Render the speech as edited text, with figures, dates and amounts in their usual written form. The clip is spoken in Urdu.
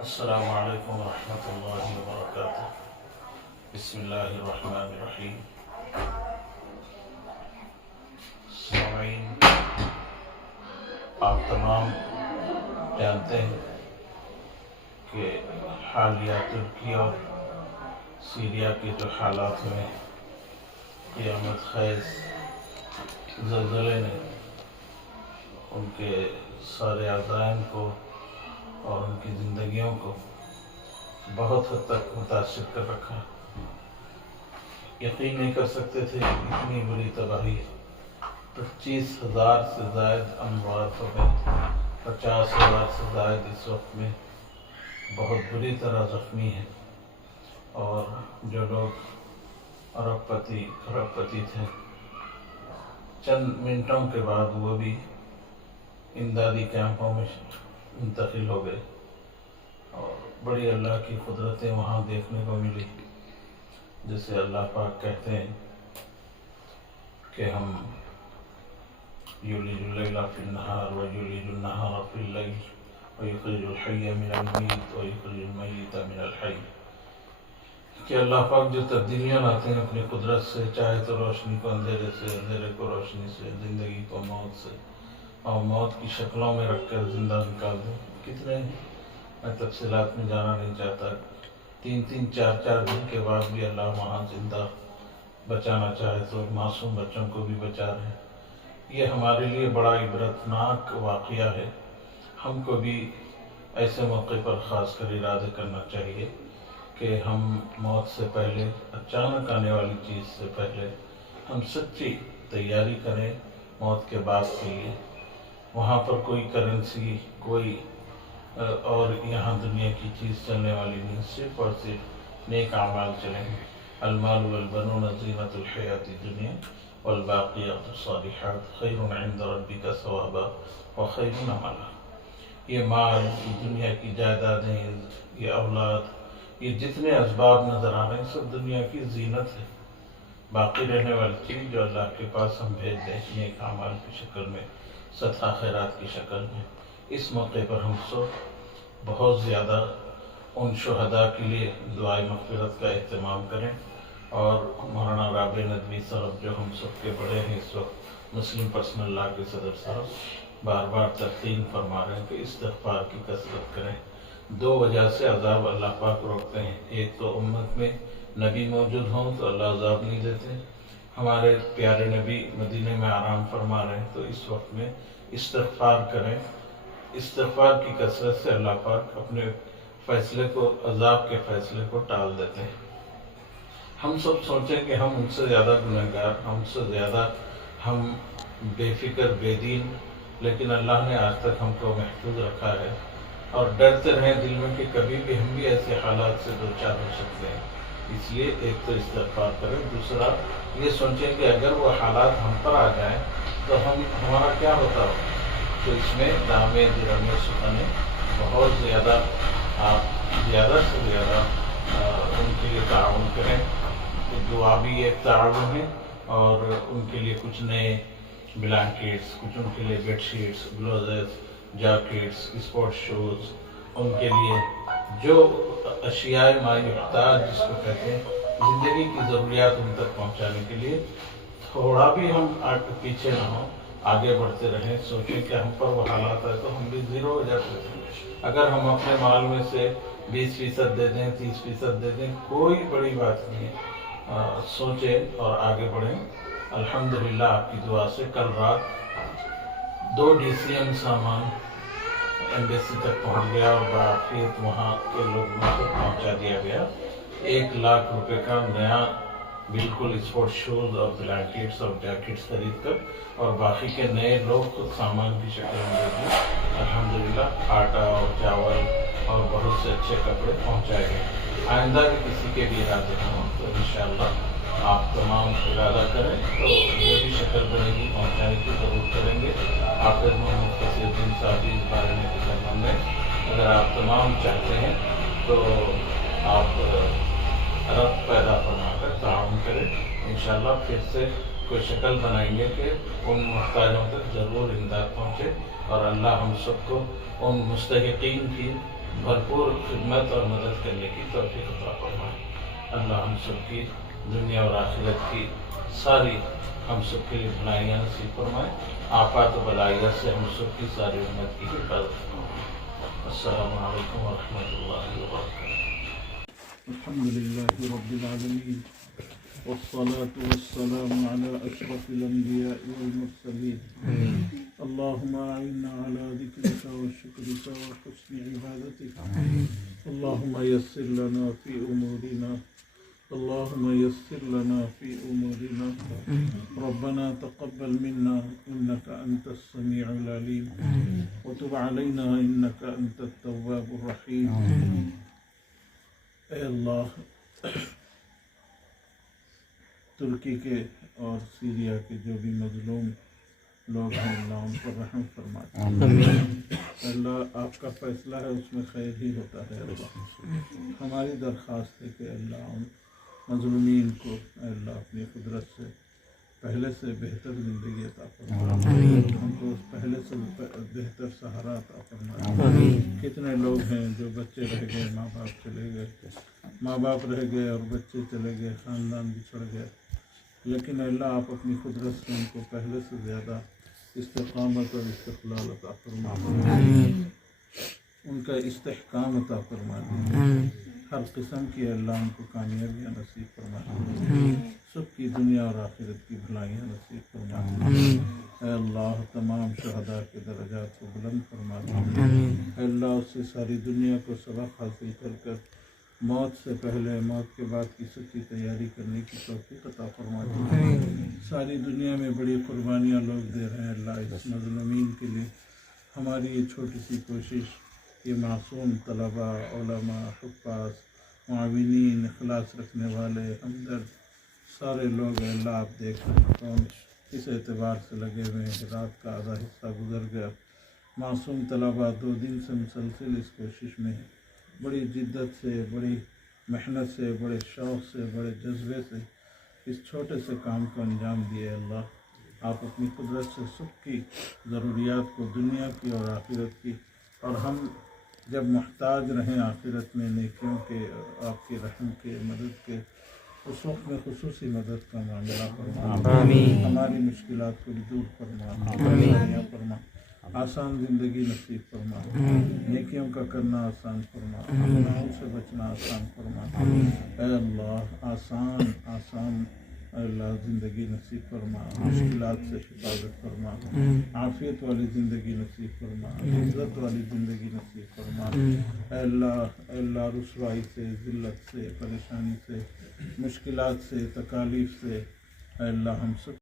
السلام علیکم ورحمۃ اللہ وبرکاتہ۔ بسم اللہ الرحمن الرحیم۔ سامعین، آپ تمام جانتے ہیں کہ حالیہ ترکی اور سیریا کے جو حالات میں قیامت خیز زلزلے نے ان کے سارے عزائم کو اور ان کی زندگیوں کو بہت حد تک متاثر کر رکھا۔ یقین نہیں کر سکتے تھے کہ اتنی بری تباہی 25,000 سے زائد اموات ہو گئے، 50,000 سے زائد اس وقت میں بہت بری طرح زخمی ہیں، اور جو لوگ ارب پتی کھرب پتی تھے چند منٹوں کے بعد وہ بھی امدادی کیمپوں میں منتقل ہو گئے، اور بڑی اللہ کی قدرتیں وہاں دیکھنے کو ملی، جسے اللہ پاک کہتے ہیں کہ ہم یولج اللیل فی النہار ویولج النہار فی اللیل ویخرج الحی من المیت ویخرج المیت من الحی، کہ اللہ پاک جو تبدیلیاں لاتے ہیں اپنی قدرت سے، چاہے تو روشنی کو اندھیرے سے، اندھیرے کو روشنی سے، زندگی کو موت سے، اور موت کی شکلوں میں رکھ کر زندہ نکال دیں۔ کتنے میں تفصیلات میں جانا نہیں چاہتا، 3 4 دن کے بعد بھی اللہ وہاں زندہ بچانا چاہے تو معصوم بچوں کو بھی بچا رہے ہیں۔ یہ ہمارے لیے بڑا عبرتناک واقعہ ہے۔ ہم کو بھی ایسے موقع پر خاص کر ارادہ کرنا چاہیے کہ ہم موت سے پہلے، اچانک آنے والی چیز سے پہلے، ہم سچی تیاری کریں موت کے بعد کے لیے۔ وہاں پر کوئی کرنسی، کوئی اور یہاں دنیا کی چیز چلنے والی نہیں، صرف اور صرف نیک اعمال چلیں گے۔ المال والبنون زینۃ الحیات الدنیا والباقیات الصالحات خیر عند ربک ثوابا وخیر املا۔ یہ مال، یہ دنیا کی جائیدادیں، یہ اولاد، یہ جتنے اسباب نظر آ رہے ہیں سب دنیا کی زینت ہے۔ باقی رہنے والی چیز جو اللہ کے پاس ہم بھیج دیں نیک اعمال کی شکل میں، صدقہ خیرات کی شکل میں۔ اس موقع پر ہم سب بہت زیادہ ان شہداء کے لیے دعائے مغفرت کا اہتمام کریں، اور مولانا رابع ندوی صاحب جو ہم سب کے بڑے ہیں اس وقت، مسلم پرسنل لا کے صدر صاحب بار بار تلقین فرما رہے ہیں کہ استغفار کی کثرت کریں۔ 2 وجہ سے عذاب اللہ پاک روکتے ہیں، ایک تو امت میں نبی موجود ہوں تو اللہ عذاب نہیں دیتے، ہمارے پیارے نبی مدینے میں آرام فرما رہے ہیں تو اس وقت میں استغفار کریں۔ استغفار کی کثرت سے اللہ پاک اپنے فیصلے کو، عذاب کے فیصلے کو ٹال دیتے ہیں۔ ہم سب سوچیں کہ ہم ان سے زیادہ گنہگار، ہم سے زیادہ ہم بے فکر، بے دین، لیکن اللہ نے آج تک ہم کو محفوظ رکھا ہے، اور ڈرتے رہیں دل میں کہ کبھی بھی ہم بھی ایسے حالات سے دوچار ہو سکتے ہیں۔ اس لیے ایک تو استغفار کریں، دوسرا یہ سوچیں کہ اگر وہ حالات ہم پر آ جائیں تو ہمارا کیا ہوتا ہو۔ تو اس میں دامے درمے سکھانے بہت زیادہ، آپ زیادہ سے زیادہ ان کے لیے تعاون کریں۔ دعا بھی ایک تعاون ہے، اور ان کے لیے کچھ نئے بلینکٹس، کچھ ان کے لیے bed sheets, gloves, jackets, sport shoes, ان کے لیے جو اشیاء ما یحتاج جس کو کہتے ہیں، زندگی کی ضروریات ان تک پہنچانے کے لیے تھوڑا بھی ہم پیچھے نہ ہوں، آگے بڑھتے رہیں۔ سوچیں کہ ہم پر وہ حالات ہے تو ہم بھی زیرو ہو جاتے ہیں۔ اگر ہم اپنے مال میں سے 20% دے دیں، 30% دے دیں، کوئی بڑی بات نہیں ہے۔ سوچیں اور آگے بڑھیں۔ الحمدللہ آپ کی دعا سے کل رات 2 DCM سامان ایمبیسی تک پہنچ گیا، اور بآفیت وہاں کے لوگوں تک پہنچا دیا گیا۔ 1 لاکھ روپے کا نیا بالکل اسپورٹ شوز اور بلینکٹس اور جیکٹس خرید کر، اور باقی کے نئے لوگ خود سامان کی شکل میں دے دیں۔ الحمدللہ آٹا اور چاول اور بہت سے اچھے کپڑے پہنچائے گئے۔ آئندہ بھی کسی کے بھی ارادے ہوں تو انشاءاللہ آپ تمام ارادہ کریں تو جو بھی شکل بنے گی پہنچانے کی ضرور کریں گے۔ حافظ محمد فصیح الدین صاحب اس بارے میں فکر مند ہیں، اگر آپ تمام چاہتے ہیں تو آپ رب پیدا فرما کر تعاون کریں، انشاءاللہ پھر سے کوئی شکل بنائیں گے کہ ان محتاجوں تک ضرور امداد پہنچے، اور اللہ ہم سب کو ان مستحقین کی بھرپور خدمت اور مدد کرنے کی توفیق عطا فرمائے۔ اللہ ہم سب کی دنیا اور آخرت کی ساری ہم سب کے لیے بھلائیاں نصیب فرمائے، آفات و بلائیات سے ہم سب کی ساری امت کی حفاظت فرمائے۔ السلام علیکم ورحمۃ اللہ وبرکاتہ۔ الحمد لله رب العالمين والصلاة والسلام على أشرف الأنبياء والمرسلين اللهم أعنا على ذكرك وشكرك وحسن عبادتك اللهم يسر لنا في أمورنا اللهم يسر لنا في أمورنا ربنا تقبل منا إنك أنت السميع العليم وتب علينا إنك أنت التواب الرحيم۔ اے اللہ، ترکی کے اور سیریا کے جو بھی مظلوم لوگ ہیں اللہ ان پر رحم فرمائے۔ اللہ آپ کا فیصلہ ہے اس میں خیر ہی ہوتا ہے۔ اللہ ہماری درخواست ہے کہ اللہ ان مظلومین کو اے اللہ اپنی قدرت سے پہلے سے بہتر زندگی عطا فرمائے، ان کو پہلے سے بہتر سہارا عطا فرمائے۔ کتنے لوگ ہیں جو بچے رہ گئے، ماں باپ چلے گئے، ماں باپ رہ گئے اور بچے چلے گئے، خاندان بچھڑ گئے، لیکن اللہ آپ اپنی قدرت سے ان کو پہلے سے زیادہ استقامت اور استقلال عطا فرمائے، ان کا استحکام عطا فرمائے، ہر قسم کی اللہ ان کو کامیابیاں نصیب فرمائے، سب کی دنیا اور آخرت کی بھلائیاں نصیب فرمائے۔ اے اللہ تمام شہداء کے درجات کو بلند فرما دے۔ اے اللہ اس سے ساری دنیا کو سبق حاصل کر کر موت سے پہلے موت کے بعد کی سچی تیاری کرنے کی توفیق عطا فرما دے۔ ساری دنیا میں بڑی قربانیاں لوگ دے رہے ہیں، اللہ اس مظلومین کے لیے ہماری یہ چھوٹی سی کوشش، یہ معصوم طلباء، علماء، حفاظ، معاونین، اخلاص رکھنے والے، ہمدرد سارے لوگ اللہ آپ دیکھ رہے ہیں کون کس اعتبار سے لگے ہوئے ہیں۔ رات کا آدھا حصہ گزر گیا، معصوم طلباء 2 دن سے مسلسل اس کوشش میں ہیں، بڑی جدت سے، بڑی محنت سے، بڑے شوق سے، بڑے جذبے سے اس چھوٹے سے کام کو انجام دیے۔ اللہ آپ اپنی قدرت سے سب کی ضروریات کو، دنیا کی اور آخرت کی، اور ہم جب محتاج رہیں آخرت میں نیکیوں کے، آپ کے رحم کے، مدد کے، اس وقت میں خصوصی مدد کا معاملہ فرما، ہماری مشکلات کو بھی دور فرما، آسان زندگی نصیب فرما، نیکیوں کا کرنا آسان فرما، گناہوں سے بچنا آسان فرما۔ اے اللہ آسان اے اللہ زندگی نصیب فرما، مشکلات سے حفاظت فرما، عافیت والی زندگی نصیب فرما، عزت والی زندگی نصیب فرما۔ اے اللہ رسوائی سے، ذلت سے، پریشانی سے، مشکلات سے، تکالیف سے اے اللہ ہم سب